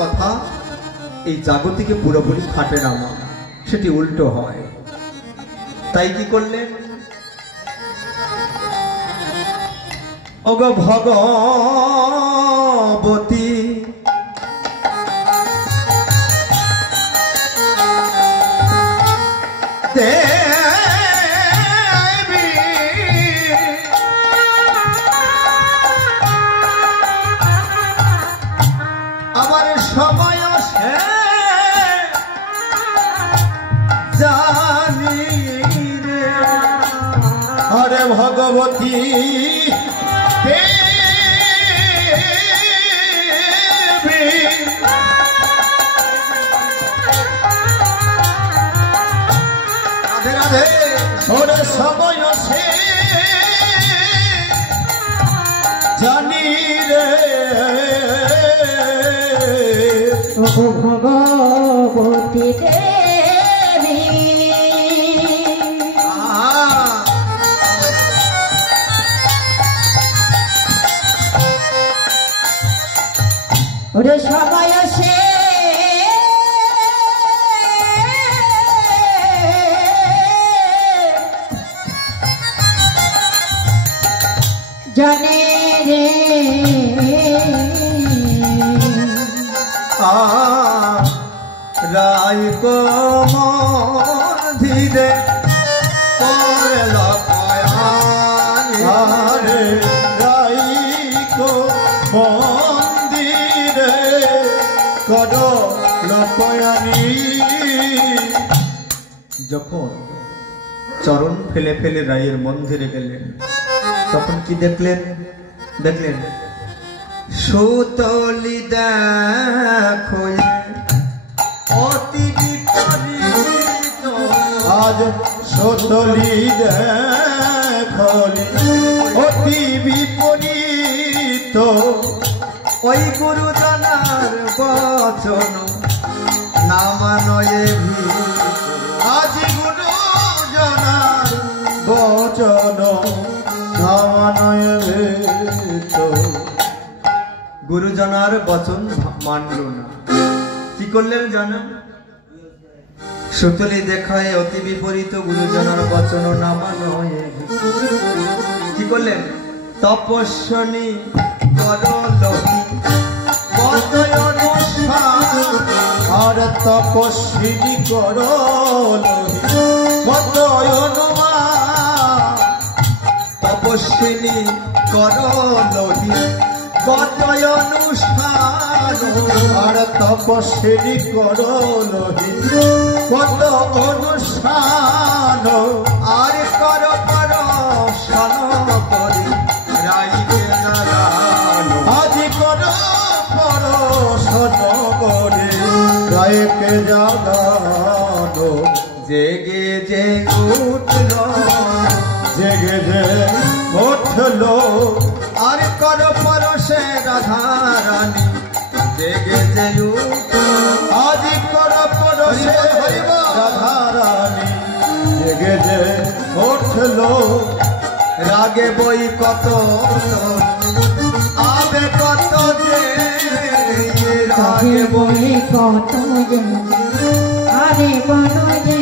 কথা এই জাগতিকে পুরোপুরি খাটে না, সেটি উল্টো হয়। তাই কি করলেন? ওগো ভগবতী দেবী আমার সময় জানি রে, হরে ভগবতী দেবী রাধে রাধে, ওরে সময় সে জানি রে, ভগবতী দেবী ওরে সময় সে জানে রে, রাই কোমল ধীরে পড়ল পায়ারে, রাই মন্দিরে করল পয়ানি। যখন চরণ ফেলে ফেলে রায়ের মন্দিরে গেলেন তখন কি দেখলেন? দেখলেন সুতলি দেখো অতি বিপরীত, আজ সুতলি দেখলি অতি বিপরীত, ওই গুরুজনার বচন না মানয়ে ভীত, আজ গুরুজনার বচন না মানয়ে ভীত। গুরুজনার বচন মানল না, কি করলেন জানো? সুতলি দেখায় অতি বিপরীত, গুরুজনার বচন না মানয়ে ভীত। কি করলেন? তপস্বনী করলহি কত অনুষ্ঠান, আর তপস্বিনী করলহি কত অনুমান, তপস্বিনী করলহি কত অনুষ্ঠান, আর তপস্বিনী করলহি কত অনুষ্ঠান, আর কর পরশন করি রাইকে জাগানো, আজ কর পরশন করি রাইকে জাগানো। জেগে যে উঠল, জেগে যে উঠল, আর কর পরশে রাধারানী, জেগে যে উঠল, আজ কর পরশে রাধারানী, জেগে যে উঠল, রাগে বই কত আবে কত যে, রাগে বই কত যে আরে বন যে,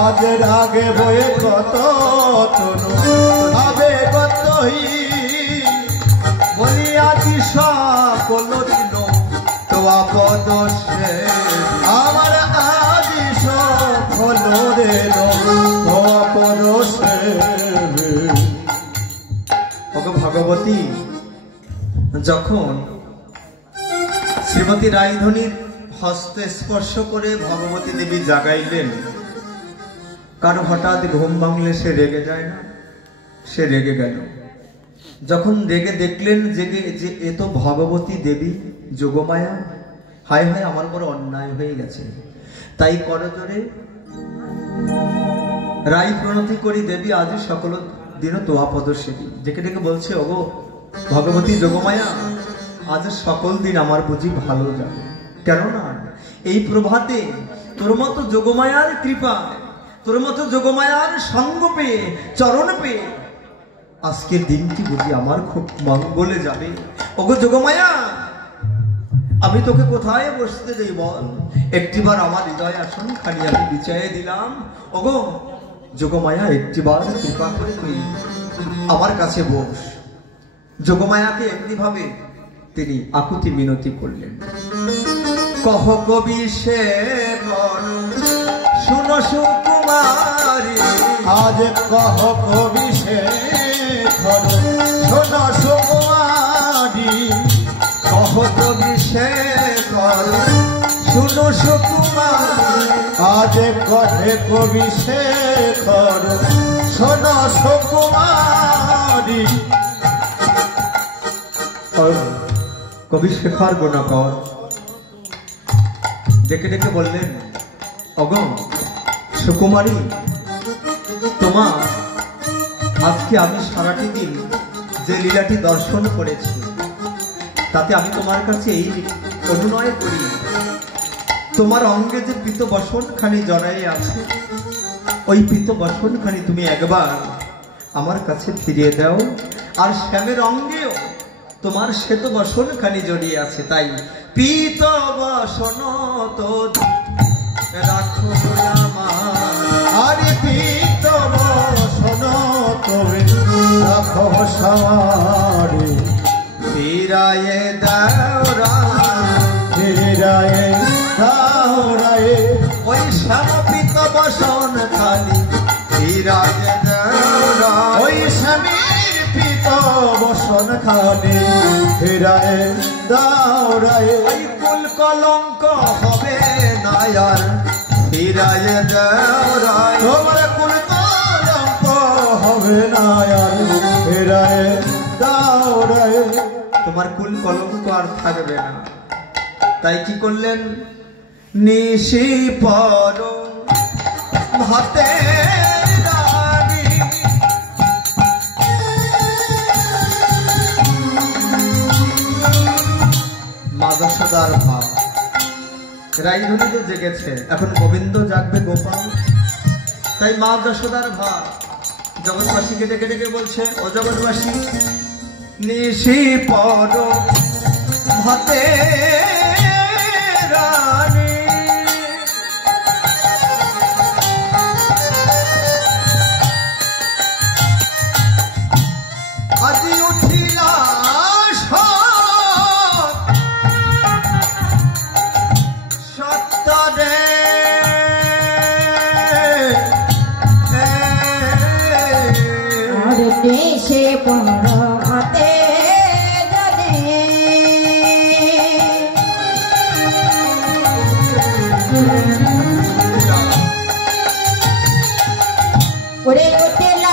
আজ রাগে বয়ে কত তনু আবে কতই, বলি আজি সকল দিন তোয়া পদশে, আমার আজি সকল দিন তোয়া পদশে। ওগো ভগবতী, যখন শ্রীমতী রায়ধনীর হস্তে স্পর্শ করে ভগবতী দেবী জাগাইলেন, কারো হঠাৎ ঘুম ভাঙলে সে রেগে যায় না? সে রেগে গেল। যখন রেগে দেখলেন জেগে যে এ তো ভগবতী দেবী যোগমায়া, হায় হায় আমার বড় অন্যায় হয়ে গেছে, তাই করজোরে রাই প্রণতি করি দেবী আজ সকল দিন তোয়া পদ সেবী, ডেকে ডেকে বলছে ওগো ভগবতী যোগমায়া, আজ সকল দিন আমার বুঝি ভালো যাবে, কেননা এই প্রভাতে তোর মতো যোগমায়ার কৃপা, তোর মতো যোগমায়ার সঙ্গ পেয়ে, চরণ পেয়ে আজকের দিনটি বুঝি আমার খুব মঙ্গলে যাবে। ওগো যোগমায়া, আমি তোকে কোথায় বসতে দেই বল? একটিবার আমার হৃদয় আসন খানি আমি বিছাইয়ে দিলাম। ওগো যোগমায়া, একটিবার কৃপা করে তুই আমার কাছে বস। যোগমায়াকে এমনি ভাবে তিনি আকুতি মিনতি করলেন। কহ কবি সে শুনো সুকুমারী, আজ কহ কবি সে শোনো সুকুমারী। কহ কবি সে শুনো সুকুমারী, আজ কহে কবি সে শোনো সুকুমারী। কবি শেখর গুণাকর ডেকে ডেকে বললেন, অগো সুকুমারী, তোমার আজকে আমি সারাটি দিন যে লীলাটি দর্শন করেছি, তাতে আমি তোমার কাছে এই অনুনয় করি, তোমার অঙ্গে যে পীত বসনখানি জড়াই আছে, ওই পীত বসনখানি তুমি একবার আমার কাছে ফিরিয়ে দাও। আর শ্যামের অঙ্গেও তোমার শ্বেত বসনখানি জড়িয়ে আছে, তাই পীত বসন তো রাখো আমার। আরে পীত বসন তুমি রাখো সমারে। ফিরায়ে দাও ফিরায়ে দাও রায়ে, ওই শ্যাম পীত বসনখানি ফিরায়ে দাও। ওই স্বামীর পীত বসনখানি ফিরায়ে দাও রায়ে। ওই কুল কলঙ্ক হবে না আর ফিরায়ে দাও রায়। তোমার কুল কলঙ্ক হবে না আর ফিরায়ে দাও রায়ে। তোমার কুল কলঙ্ক আর থাকবে না। তাই কি করলেন? নিশি পর হাতে রানী, মা যশোদার ভাব। রাইধুনি তো জেগেছে, এখন গোবিন্দ জাগবে গোপাল। তাই মা যশোদার ভাব জগৎবাসীকে ডেকে ডেকে বলছে, ও জগৎবাসী, নিশি পর হাতে রানী, আজি উঠিলা সত্তরে আর দেশে পর হাতে জানে ওরে উঠেলা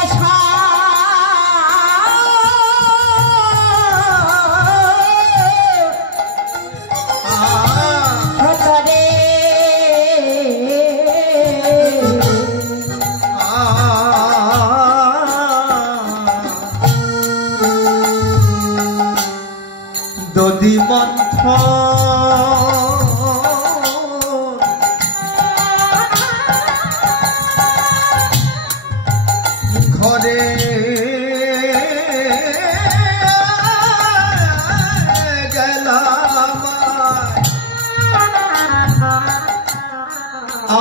সতরে দধি মন্থ ঘরে গেলাম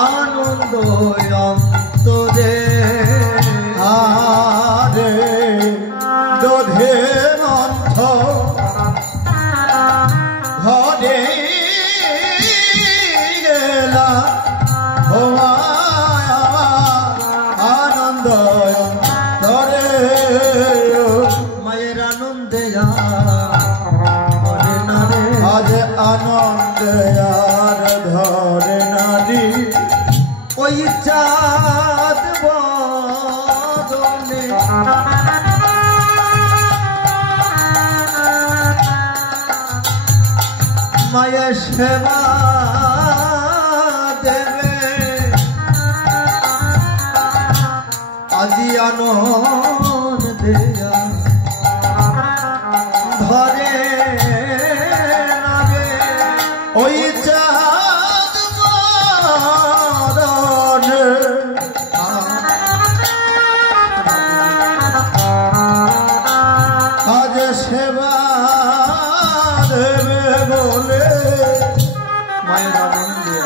আনন্দ অন্তরে। আরে দধে মন্থ ঘরে গেলা আনন্দ ধরে। মায়ের আনন্দে মরে না রে, আজ আনন্দ আর ধরে নারী। ওই চাঁদ বদলে মায়ের সেবা দেবে, আজি আনন্দে ধরে না রে। ওই চাঁদ বদনে আজ সেবা দেবে বলে মায়ের আনন্দে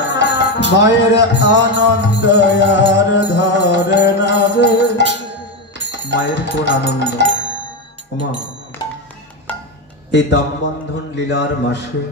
মায়ের আনন্দ আর ধরে না রে। মায়ের কোন আনন্দ ওমা, এই দামবন্ধন লীলার মাসে